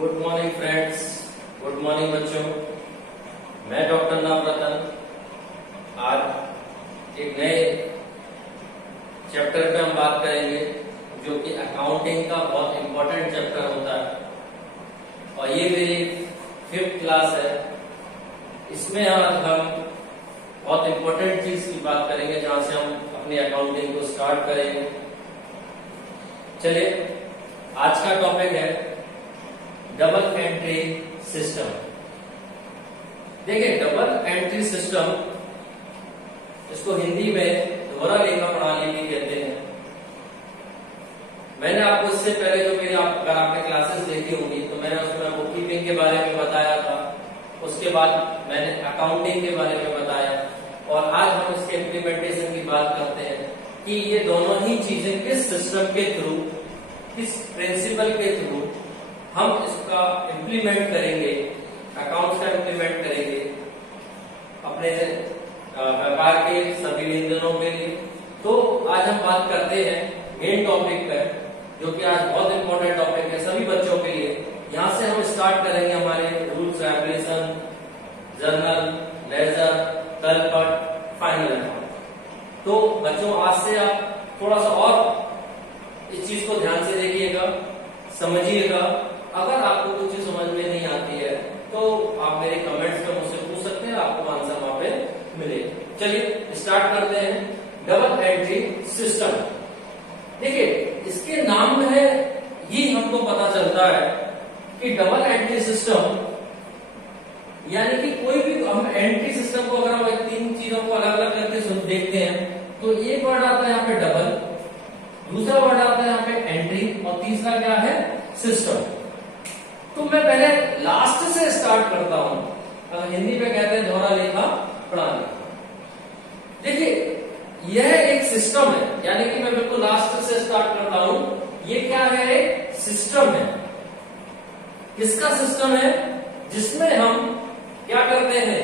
Good morning friends, good morning बच्चों। मैं doctor Navratan आज एक नए चैप्टर पे हम बात करेंगे जो कि अकाउंटिंग का बहुत इंपॉर्टेंट चैप्टर होता है और ये मेरी 5th क्लास है। इसमें आज हम बहुत इंपॉर्टेंट चीज की बात करेंगे जहां से हम अपनी अकाउंटिंग को स्टार्ट करेंगे। चलिए, आज का टॉपिक है डबल एंट्री सिस्टम। देखिए, डबल एंट्री सिस्टम, इसको हिंदी में दोहरा लेखा प्रणाली भी कहते हैं। मैंने आपको इससे पहले जो मेरी अगर आपने क्लासेस देखी होंगी तो मैंने उसमें बुक कीपिंग के बारे में बताया था, उसके बाद मैंने अकाउंटिंग के बारे में बताया और आज हम इसके इम्प्लीमेंटेशन की बात करते हैं कि ये दोनों ही चीजें किस सिस्टम के थ्रू, किस प्रिंसिपल के थ्रू हम इसका इम्प्लीमेंट करेंगे, अकाउंट्स का इम्प्लीमेंट करेंगे अपने व्यापार के सभी लेनदेनों के लिए। तो आज हम बात करते हैं मेन टॉपिक पर, जो कि आज बहुत इंपॉर्टेंट टॉपिक है सभी बच्चों के लिए। यहाँ से हम स्टार्ट करेंगे हमारे रूल्स, रेगुलेशन, जर्नल, लेजर, तलपट, फाइनल अकाउंट। तो बच्चों, आज से आप थोड़ा सा और इस चीज को ध्यान से देखिएगा, समझिएगा। अगर आपको कुछ चीज समझ में नहीं आती है तो आप मेरे कमेंट्स में मुझसे पूछ सकते हैं, आपको आंसर वहां पे मिलेगा। चलिए स्टार्ट करते हैं डबल एंट्री सिस्टम। देखिए, इसके नाम में ही हमको पता चलता है कि डबल एंट्री सिस्टम यानी कि कोई भी हम एंट्री सिस्टम को अगर हम 3 चीजों को अलग अलग करके देखते हैं तो एक वर्ड आता है यहाँ पे डबल, दूसरा वर्ड आता है यहाँ पे एंट्री और तीसरा क्या है, सिस्टम। तो मैं पहले लास्ट से स्टार्ट करता हूं। हिंदी में कहते हैं दोहरा लेखा प्रणाली। देखिए, यह एक सिस्टम है, यानी कि मैं बिल्कुल लास्ट से स्टार्ट करता हूं। ये क्या है, एक सिस्टम है। किसका सिस्टम है? जिसमें हम क्या करते हैं,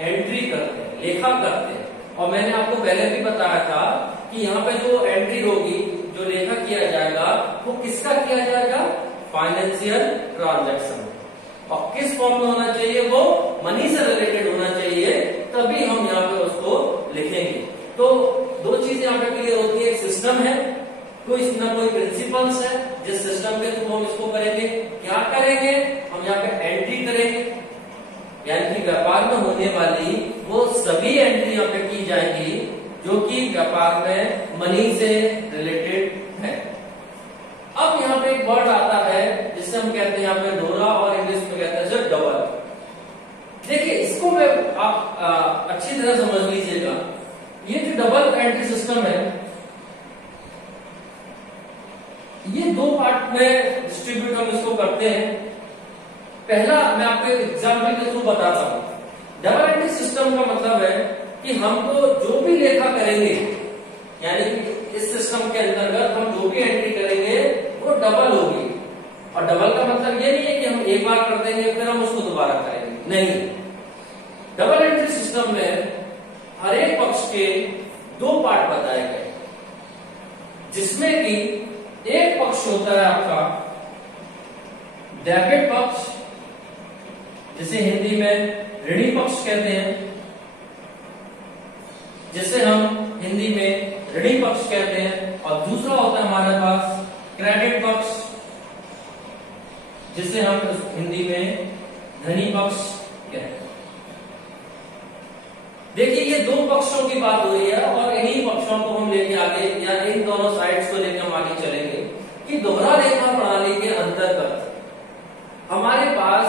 एंट्री करते हैं, लेखा करते हैं। और मैंने आपको पहले भी बताया था कि यहाँ पे जो एंट्री होगी, जो लेखा किया जाएगा, वो किसका किया जाएगा, फाइनेंशियल ट्रांजैक्शन। और किस फॉर्म में होना चाहिए, वो मनी से रिलेटेड होना चाहिए, तभी हम यहाँ पे उसको लिखेंगे। तो 2 चीज यहाँ पे क्लियर होती है, एक सिस्टम है, कोई ना कोई प्रिंसिपल्स है जिस सिस्टम के थ्रू हम इसको करेंगे। क्या करेंगे, हम यहाँ पे एंट्री करेंगे, यानी कि व्यापार में होने वाली वो सभी एंट्री यहाँ पे की जाएगी जो कि व्यापार में मनी से रिलेटेड है। अब यहाँ पे एक वर्ड आता है जिसे हम कहते हैं यहाँ पे दोहरा, और इंग्लिश में कहते हैं सर डबल। देखिए, इसको मैं आप अच्छी तरह समझ लीजिएगा। ये जो डबल एंट्री सिस्टम है, ये 2 पार्ट में डिस्ट्रीब्यूट हम इसको करते हैं। पहला मैं आपको एग्जाम्पल के थ्रू बताता हूं। डबल एंट्री सिस्टम का मतलब है कि हमको जो भी लेखा करेंगे, यानी कि इस सिस्टम के अंतर्गत हम जो भी एंट्री करेंगे वो डबल होगी। और डबल का मतलब ये नहीं है कि हम एक बार कर देंगे फिर हम उसको दोबारा करेंगे, नहीं। डबल एंट्री सिस्टम में हर एक पक्ष के 2 पार्ट बताए गए, जिसमें कि एक पक्ष होता है आपका डेबिट पक्ष, जिसे हिंदी में ऋणी पक्ष कहते हैं, जिसे हम हिंदी में ऋणी पक्ष कहते हैं। और दूसरा होता है हमारे पास क्रेडिट पक्ष, जिसे हम हिंदी में धनी पक्ष कहते हैं। देखिए, ये 2 पक्षों की बात हो रही है और इन्हीं पक्षों को हम लेके आगे, या इन दोनों साइड्स को लेकर हम आगे चलेंगे कि दोहरा लेखा प्रणाली के अंतर्गत हमारे पास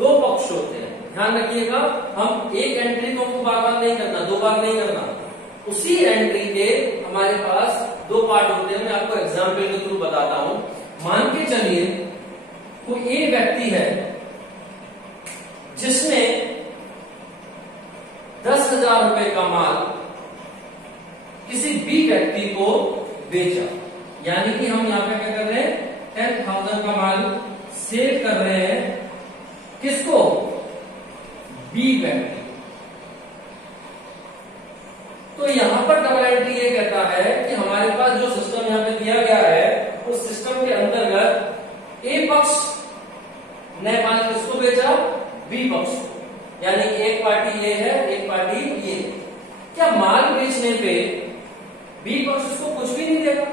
2 पक्ष होते हैं। ध्यान रखिएगा, हम एक एंट्री को बार बार नहीं करना, 2 बार नहीं करना। उसी एंट्री के हमारे पास 2 पार्ट होते हैं। मैं आपको एग्जाम्पल के थ्रू बताता हूं। मान के चलिए कोई एक व्यक्ति है जिसने 10,000 रुपए का माल किसी बी व्यक्ति को बेचा, यानी कि हम यहाँ पे क्या कर रहे हैं, 10,000 का माल सेल कर रहे हैं, किसको, बी व्यक्ति। तो यहां पर डबल एंट्री ये कहता है कि हमारे पास जो सिस्टम यहाँ पे दिया गया है, उस सिस्टम के अंतर्गत ए पक्ष नए माल किसको बेचा? बी पक्ष को, यानी एक पार्टी ये है, एक पार्टी ये। क्या माल बेचने पे बी पक्ष इसको कुछ भी नहीं देगा?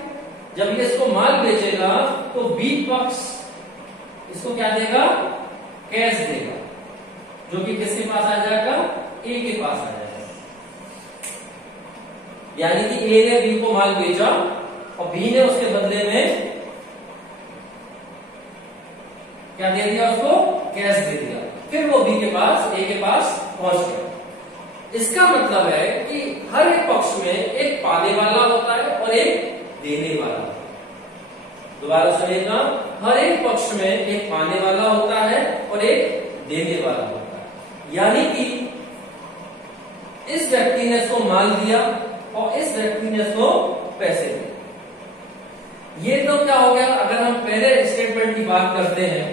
जब ये इसको माल बेचेगा तो बी पक्ष इसको क्या देगा? कैश देगा, जो कि किसके पास आ जाएगा? ए के पास आ जाएगा। यानी कि ए ने बी को माल बेचा और बी ने उसके बदले में क्या दे दिया? उसको कैश दे दिया। फिर वो बी के पास, ए के पास पहुंच गया। इसका मतलब है कि हर एक पक्ष में एक पाने वाला होता है और एक देने वाला होता है। दोबारा सुनिएगा, हर एक पक्ष में एक पाने वाला होता है और एक देने वाला होता है। यानी कि इस व्यक्ति ने इसको माल दिया और इस व्यक्ति ने इसको पैसे दिए। ये तो क्या हो गया? अगर हम पहले स्टेटमेंट की बात करते हैं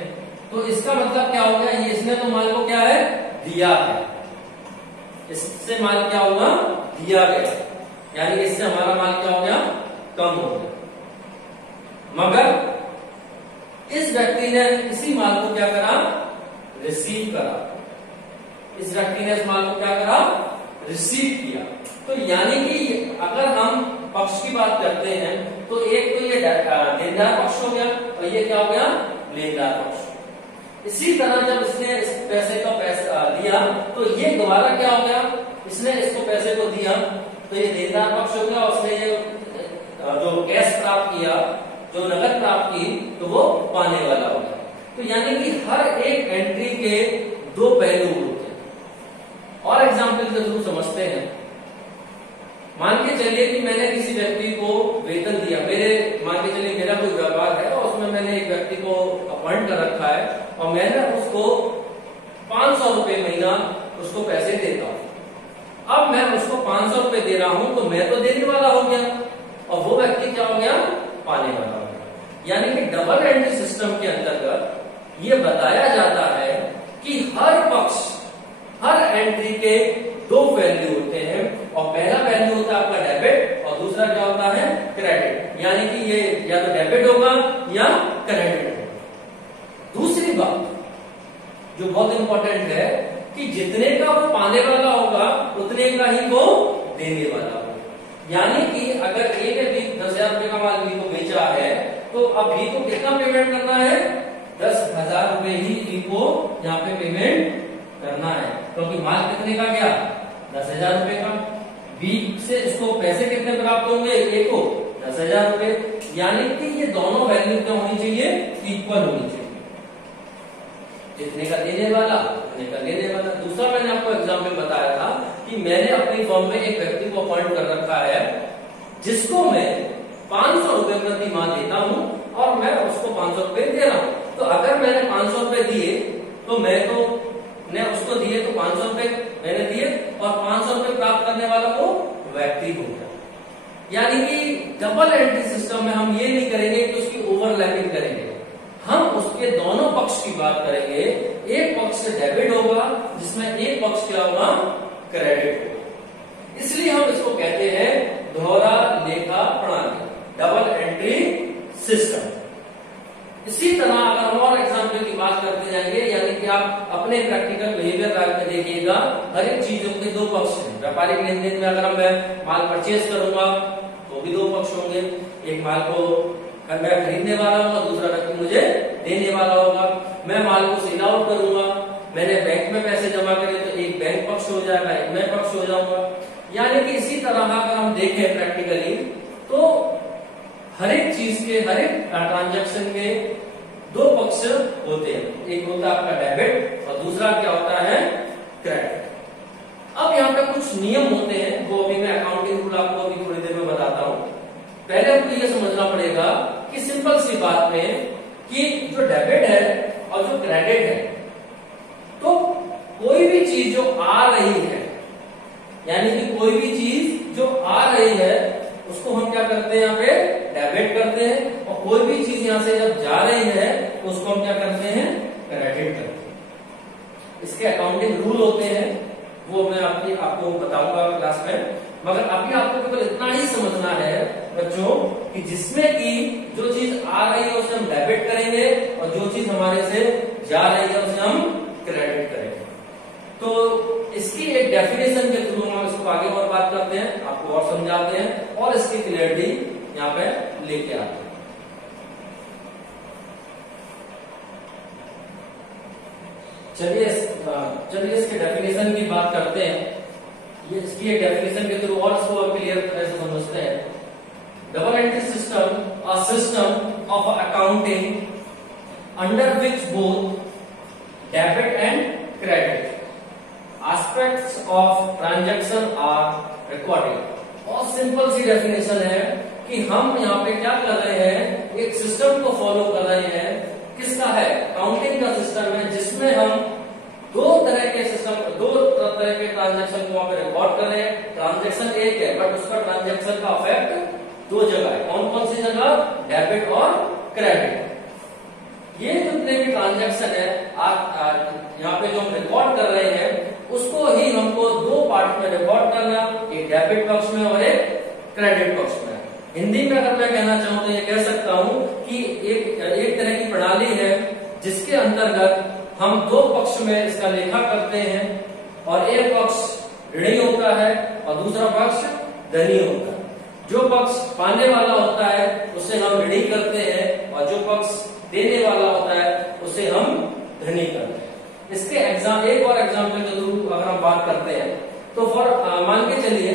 तो इसका मतलब क्या हो गया? ये इसने तो माल को क्या है? दिया है। इससे माल क्या हुआ? दिया गया, यानी इससे हमारा माल क्या हो गया? कम हो गया। मगर इस व्यक्ति ने इसी माल को क्या करा? रिसीव करा। इस व्यक्ति ने इस माल को क्या करा? रिसीव किया। तो यानी कि अगर हम पक्ष की बात करते हैं तो एक तो ये देनदार पक्ष हो गया और ये क्या हो गया? लेनदार पक्ष। इसी तरह जब इसने इस पैसे का पैसा दिया तो ये दोबारा क्या हो गया? इसने इसको पैसे को दिया तो ये देनदार पक्ष हो गया। उसने ये जो कैश प्राप्त किया, जो नकद प्राप्त की, तो वो पाने वाला हो गया। तो यानी कि हर एक एंट्री के दो पहलू होते हैं। और एग्जाम्पल के थ्रू समझते हैं। मान के चलिए कि मैंने किसी व्यक्ति को वेतन दिया। मान के चलिए मेरा कोई व्यापार है और उसमें मैंने एक व्यक्ति को अपॉइंट कर रखा है और मैंने उसको 500 रुपए महीना उसको पैसे देता हूं। अब मैं उसको 500 रुपए दे रहा हूं तो मैं तो देने वाला हो गया और वो व्यक्ति क्या हो गया? पाने वाला हो गया। यानी कि डबल एंट्री सिस्टम के अंतर्गत ये बताया जाता है कि हर पक्ष, हर एंट्री के दो वैल्यू होते हैं और पहला वैल्यू होता है आपका डेबिट और दूसरा क्या होता है? क्रेडिट। यानी कि ये या तो डेबिट होगा या क्रेडिट होगा। दूसरी बात जो बहुत इंपॉर्टेंट है कि जितने का वो पाने वाला होगा उतने का ही वो देने वाला होगा। यानी कि अगर ए ने 10,000 रुपए का माल बी को बेचा है तो अब बी को कितना पेमेंट करना है? 10,000 रुपए ही बी को यहाँ पे पेमेंट करना है, क्योंकि माल कितने का गया? 10,000 रुपए का। बी से इसको पैसे कितने प्राप्त होंगे? ए को 10,000 रुपए। यानी कि ये दोनों वैल्यू क्या होनी चाहिए? इक्वल होनी चाहिए। जितने का देने वाला उतने का लेने वाला। दूसरा मैंने आपको एग्जाम्पल बताया था कि मैंने अपनी फर्म में एक व्यक्ति को अपॉइंट कर रखा है जिसको मैं 500 रुपए प्रति माह देता हूं और मैं उसको 500 रुपए दे रहा हूं। तो अगर मैंने 500 रुपए दिए तो मैं उसको दिए तो 500 रुपए मैंने दिए और 500 रुपए प्राप्त करने वाला वो व्यक्ति हो गया। यानी कि डबल एंट्री सिस्टम में हम ये नहीं करेंगे कि उसकी ओवरलैपिंग करेंगे, हम उसके दोनों पक्ष की बात करेंगे। एक पक्ष से डेबिट होगा जिसमें एक पक्ष क्या होगा? क्रेडिट होगा। इसलिए हम इसको कहते हैं दोहरा लेखा प्रणाली, डबल एंट्री सिस्टम। इसी तरह अगर हम और एग्जाम्पल की बात करते जाएंगे, यानी कि आप अपने प्रैक्टिकल बिहेवियर में देखिएगा, हर एक चीजों के दो पक्ष हैं। व्यापारिक लेन देन में अगर मैं माल परचेज करूंगा तो भी दो पक्ष होंगे। एक माल को मैं खरीदने वाला होगा, दूसरा व्यक्ति मुझे देने वाला होगा। मैं माल को सेल आउट करूंगा, मैंने बैंक में पैसे जमा करे तो एक बैंक पक्ष हो जाएगा, एक मैं पक्ष हो जाऊंगा। यानी कि इसी तरह अगर हम देखें प्रैक्टिकली तो हर एक चीज के, हर एक ट्रांजैक्शन के दो पक्ष होते हैं। एक होता है आपका डेबिट और दूसरा क्या होता है? क्रेडिट। अब यहाँ पे कुछ नियम होते हैं वो अभी मैं अकाउंटिंग रूल आपको अभी थोड़ी देर में बताता हूँ। पहले आपको ये समझना पड़ेगा कि सिंपल सी बात में कि जो डेबिट है और जो क्रेडिट है, तो कोई भी चीज जो आ रही है, यानी कि कोई भी चीज जो आ रही है उसको हम क्या करते हैं? यहाँ पे डेबिट करते हैं। और कोई भी चीज यहाँ से जब जा रही है तो उसको हम क्या करते हैं? क्रेडिट करते हैं। इसके अकाउंटिंग रूल होते हैं, वो मैं आपको बताऊंगा क्लास में। मगर अभी आपको केवल इतना ही समझना है बच्चों कि जिसमें कि जो चीज आ रही है उसे हम डेबिट करेंगे और जो चीज हमारे से जा रही है उसे हम क्रेडिट करेंगे। तो इसकी एक डेफिनेशन के थ्रू हम इसको आगे और बात करते हैं, आपको और समझाते हैं और इसकी क्लियरिटी यहाँ पे लेके आते हैं। चलिए इसके डेफिनेशन की बात करते हैं। ये इसकी एक डेफिनेशन के थ्रू और इसको क्लियर तरह से समझते हैं। Double entry system, a system of accounting under which both debit and credit aspects of transaction are recorded। और सिंपल सी डेफिनेशन है कि हम यहाँ पे क्या कर रहे हैं, एक सिस्टम को फॉलो कर रहे हैं। किसका है? अकाउंटिंग का सिस्टम है, जिसमें हम दो तरह के ट्रांजैक्शन को वहां पे रिकॉर्ड कर रहे हैं। ट्रांजैक्शन एक है बट उसका ट्रांजैक्शन का इफेक्ट दो जगह है। कौन कौन सी जगह? डेबिट और क्रेडिट। ये जितने भी ट्रांजैक्शन है यहाँ पे जो हम रिकॉर्ड कर रहे हैं उसको ही हमको दो पार्ट में रिकॉर्ड करना, एक डेबिट पक्ष में और एक क्रेडिट पक्ष में। हिंदी में अगर मैं कहना चाहूँ तो ये कह सकता हूँ कि एक तरह की प्रणाली है जिसके अंतर्गत हम दो पक्ष में इसका लेखा करते हैं और एक पक्ष ऋणी होता है और दूसरा पक्ष धनी होता है। जो पक्ष पाने वाला होता है उसे हम ऋणी करते हैं और जो पक्ष देने वाला होता है उसे हम धनी करते हैं। इसके एक और एग्जाम्पल के थ्रू अगर हम बात करते हैं तो मान के चलिए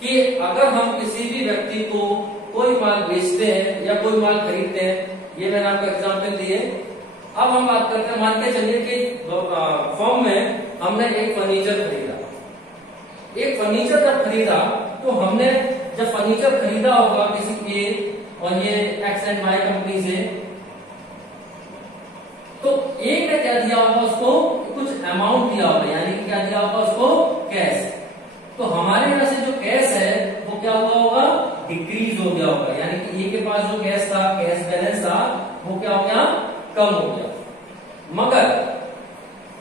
कि अगर हम किसी भी व्यक्ति को कोई माल बेचते हैं या कोई माल खरीदते हैं, ये मैंने आपको एग्जाम्पल दिए। अब हम बात करते हैं, मान के चलिए कि फॉर्म में हमने एक फर्नीचर खरीदा। एक फर्नीचर जब खरीदा तो हमने जब फर्नीचर खरीदा होगा किसी के और ये एक्स एंड वाई कंपनी से, तो एक ने क्या दिया होगा उसको, कुछ अमाउंट दिया होगा, यानी कि क्या दिया होगा उसको, कैश। तो हमारे यहाँ से जो कैश है वो क्या हुआ होगा, डिक्रीज हो गया होगा। यानी कि ये के पास जो कैश था, कैश बैलेंस था, वो क्या हो गया, कम हो गया। मगर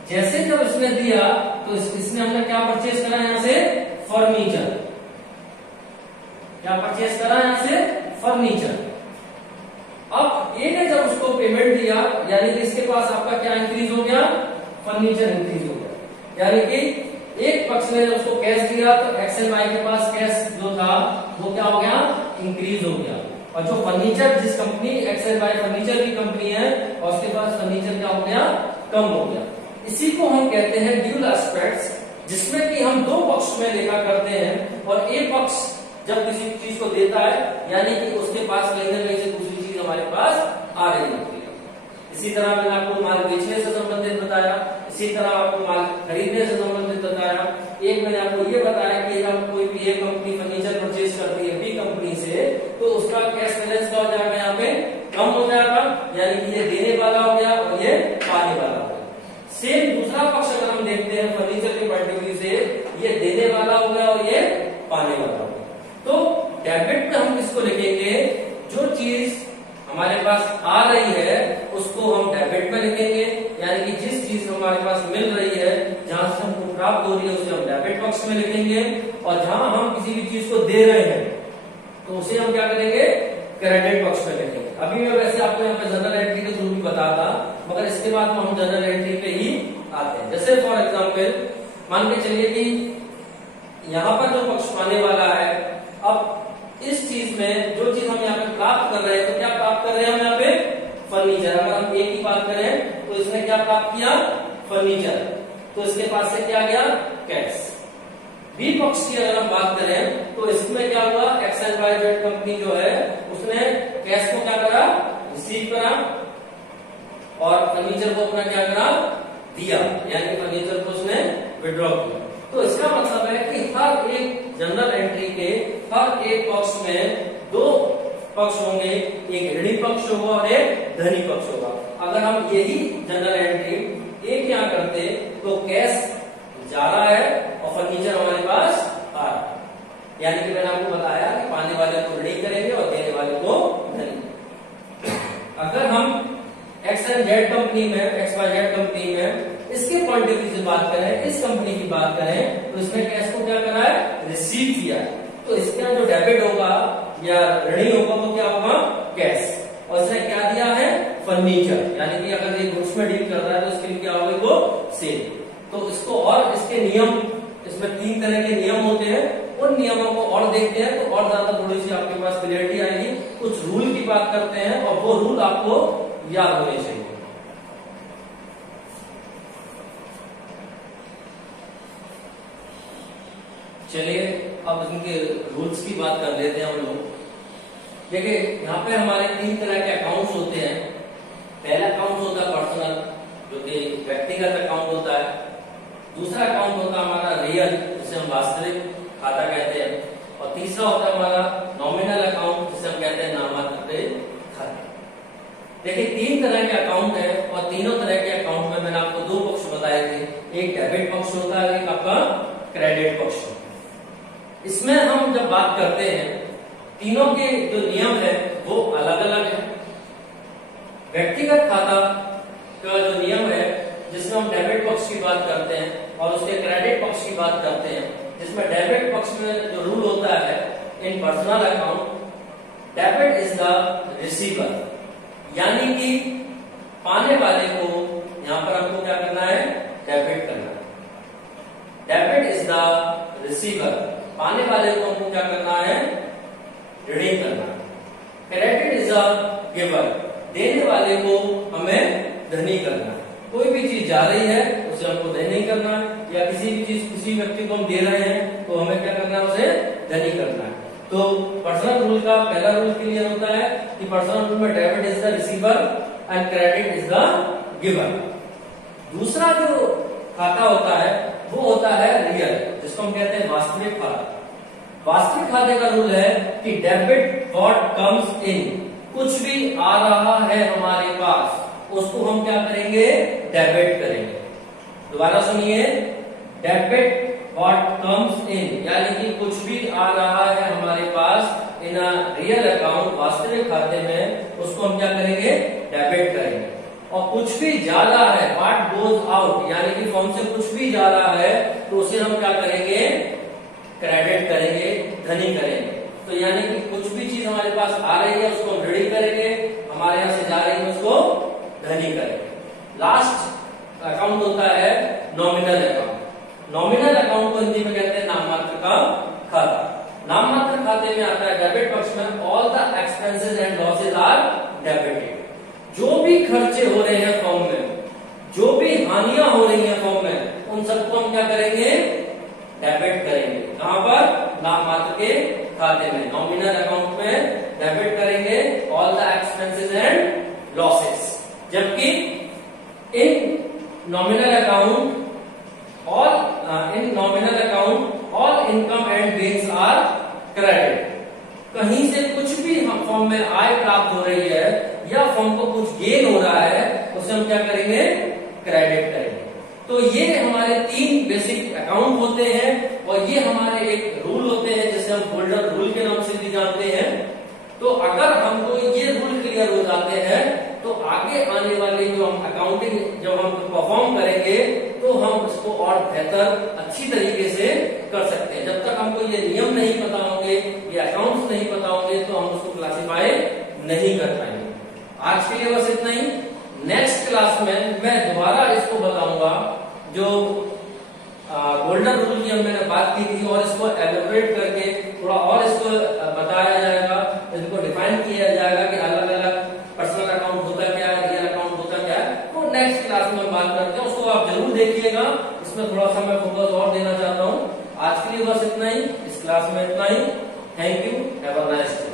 जैसे जब इसने दिया तो इसने हमने क्या परचेज करा यहाँ से, फर्नीचर। क्या परचेज करा यहाँ से, फर्नीचर। अब एक ने जब उसको पेमेंट दिया, यानी कि इसके पास आपका क्या इंक्रीज हो गया, फर्नीचर इंक्रीज हो गया। यानी कि एक पक्ष ने जब उसको कैश दिया तो एक्स एंड वाई के पास कैश जो था वो क्या हो गया, इंक्रीज हो गया। और जो फर्नीचर, जिस company x and y furniture की कंपनी है और उसके पास फर्नीचर क्या हो गया, कम हो गया। इसी को हम कहते हैं ड्यूल एस्पेक्ट्स, जिसमें कि हम दो पक्ष में लेखा करते हैं और एक पक्ष जब किसी चीज को देता है यानी कि उसके पास कहीं ना कहीं से दूसरी चीज हमारे पास आ रही होती है। इसी तरह मैंने आपको माल बेचने से संबंधित बताया, इसी तरह आपको माल खरीदने से संबंधित बताया। एक मैंने आपको ये बताया कि जब कोई भी एक कंपनी फर्नीचर परचेज करती है बी कंपनी से, तो उसका कैश बैलेंस क्या हो जाएगा, यहाँ पे कम हो जाएगा। यानी कि ये देने वाला हो गया और ये पाने वाला हो गया। सेम दूसरा पक्ष अगर हम देखते हैं फर्नीचर के पॉइंट ऑफ व्यू से, ये देने वाला हो गया और ये पाने वाला हो गया। तो डेबिट में हम किसको लिखेंगे, जो चीज हमारे पास आ रही है उसको हम डेबिट में लिखेंगे। यानी कि जिस चीज हमारे पास मिल रही है, जहां से हमको प्राप्त हो रही है, उसे हम डेबिट पक्ष में लिखेंगे। और जहां हम किसी भी चीज को दे रहे हैं तो उसे हम क्या करेंगे, क्रेडिट पक्ष में लिखेंगे। अभी मैं वैसे आपको यहाँ पे जनरल एंट्री के थ्रू भी बताता, मगर इसके बाद में हम जनरल एंट्री पे ही आते हैं। जैसे फॉर एग्जाम्पल मान के चलिए कि यहाँ पर जो पक्ष पाने वाला है, अब इस चीज में जो चीज हम यहाँ पे प्राप्त कर रहे हैं, तो क्या प्राप्त कर रहे हैं हम यहाँ पे, फर्नीचर। अगर हम ए की बात करें तो इसने क्या प्राप्त किया, फर्नीचर, तो इसके पास से क्या गया, कैश। बी पक्ष की अगर हम बात करें तो इसमें क्या हुआ, x and y z company जो है उसने कैश को क्या करा, रिसीव करा और फर्नीचर को अपना क्या करा, दिया। यानी फर्नीचर को उसने विड्रॉ किया। तो इसका मतलब है कि हर एक जनरल एंट्री के हर एक पक्ष में दो पक्ष होंगे, एक ऋणी पक्ष होगा और एक धनी पक्ष होगा। अगर हम यही जनरल एंट्री एक यहाँ करते तो कैश जा रहा है और फर्नीचर हमारे पास आ रहा है। यानी कि मैंने आपको बताया कि पाने वाले को ऋणी करेंगे और देने वाले को धनी। अगर हम एक्स एंड जेड कंपनी में, एक्स वाई जेड कंपनी में इसके पॉइंट ऑफ व्यू से बात करें, इस कंपनी की बात करें, तो इसने कैश को क्या करा है, रिसीव किया है। तो इसके यहाँ जो डेबिट होगा या ऋणी होगा वो क्या होगा, कैश। और इसने क्या दिया है, फर्नीचर। यानी कि अगर ये गुड्स में डील कर रहा से। तो इसको और इसके नियम, इसमें 3 तरह के नियम होते हैं, उन नियमों को और देखते हैं तो और ज्यादा थोड़ी सी आपके पास क्लियरिटी आएगी। कुछ रूल की बात करते हैं और वो रूल आपको याद होने चाहिए। चलिए अब इनके रूल्स की बात कर लेते हैं हम लोग। देखिए यहाँ पे हमारे 3 तरह के अकाउंट्स होते हैं। पहला अकाउंट होता है पर्सनल, जो कि व्यक्तिगत अकाउंट होता है। दूसरा अकाउंट होता है हमारा रियल, जिसे हम वास्तविक खाता कहते हैं। और तीसरा होता है हमारा नॉमिनल अकाउंट, जिसे हम कहते हैं नाममात्र खाता। देखिए 3 तरह के अकाउंट है और तीनों तरह के अकाउंट में मैंने आपको 2 पक्ष बताए थे। एक डेबिट पक्ष होता है, एक आपका क्रेडिट पक्ष। इसमें हम जब बात करते हैं, तीनों के जो नियम है वो अलग अलग है। व्यक्तिगत खाता का जो नियम है, जिसमें हम डेबिट पक्ष की बात करते हैं और उसके क्रेडिट पक्ष की बात करते हैं, जिसमें डेबिट पक्ष में जो रूल होता है, in personal account debit is the receiver, यानी कि पाने वाले को यहां पर हमको क्या करना है, डेबिट करना है। डेबिट इज द रिसीवर, पाने वाले को हमको क्या करना है, ऋणी करना है। क्रेडिट इज अ गिवर, देने वाले को हमें धनी करना है। कोई भी चीज जा रही है उसे हमको धनी करना है, या किसी भी चीज किसी व्यक्ति को हम दे रहे हैं तो हमें क्या करना है, उसे धनी करना है। तो पर्सनल रूल का पहला रूल क्लियर होता है कि पर्सनल रूल में debit is the receiver and credit is the giver. दूसरा जो खाता होता है वो होता है रियल, जिसको हम कहते हैं वास्तविक खाता। वास्तविक खाते का रूल है कि डेबिट व्हाट कम्स इन, कुछ भी आ रहा है हमारे पास उसको हम क्या करेंगे, डेबिट करेंगे। दोबारा सुनिए, डेबिट व्हाट कम्स इन, यानी कि कुछ भी आ रहा है हमारे पास इन अ रियल अकाउंट, वास्तविक खाते में, उसको हम क्या करेंगे, डेबिट करेंगे। और कुछ भी जा रहा है, व्हाट गोज आउट, यानी कि फॉर्म से कुछ भी जा रहा है तो उसे हम क्या करेंगे, क्रेडिट करेंगे, धनी करेंगे। तो यानी कि कुछ भी चीज हमारे पास आ रही है उसको हम ऋणी करेंगे, हमारे यहां से जा रही है उसको धनी करेंगे। लास्ट अकाउंट होता है नॉमिनल अकाउंट। नॉमिनल अकाउंट को हिंदी में कहते हैं नाममात्र का खाता। नाममात्र खाते में आता है डेबिट पक्ष में all the expenses and losses are debited. जो भी खर्चे हो रहे हैं फॉर्म में, जो भी हानियां हो रही हैं फॉर्म में, उन सबको हम क्या करेंगे, डेबिट करेंगे। कहां पर, नाममात्र के खाते में, नॉमिनल अकाउंट में डेबिट करेंगे all the expenses and losses. जबकि in nominal account all income and gains are credit. कहीं से कुछ भी हम फॉर्म में आय प्राप्त हो रही है या फॉर्म को कुछ गेन हो रहा है, उसे हम क्या करेंगे, क्रेडिट करेंगे। तो ये हमारे 3 बेसिक अकाउंट होते हैं और ये हमारे एक रूल होते हैं जिसे हम गोल्डन रूल के नाम से भी जानते हैं। तो अगर हमको ये रूल क्लियर हो जाते हैं तो आगे आने वाली जो हम अकाउंटिंग जब हम परफॉर्म करेंगे तो हम उसको और बेहतर अच्छी तरीके से कर सकते हैं। जब तक हमको ये नियम नहीं पता होंगे, ये अकाउंट्स नहीं पता होंगे, तो हम उसको क्लासिफाई नहीं कर पाएंगे। आज के लिए बस इतना ही। नेक्स्ट क्लास में मैं दोबारा इसको बताऊंगा जो गोल्डन रूल की मैंने बात की थी, और इसको एलोबरेट करके थोड़ा और इसको बताया जाएगा, इसको डिफाइन किया जाएगा कि अलग अलग पर्सनल अकाउंट होता क्या है, रियल अकाउंट होता क्या है। तो नेक्स्ट क्लास में बात करते हैं, उसको आप जरूर देखिएगा। इसमें थोड़ा सा मैं फोकस और देना चाहता हूँ। आज के लिए बस इतना ही, इस क्लास में इतना ही। Thank you, have a nice day.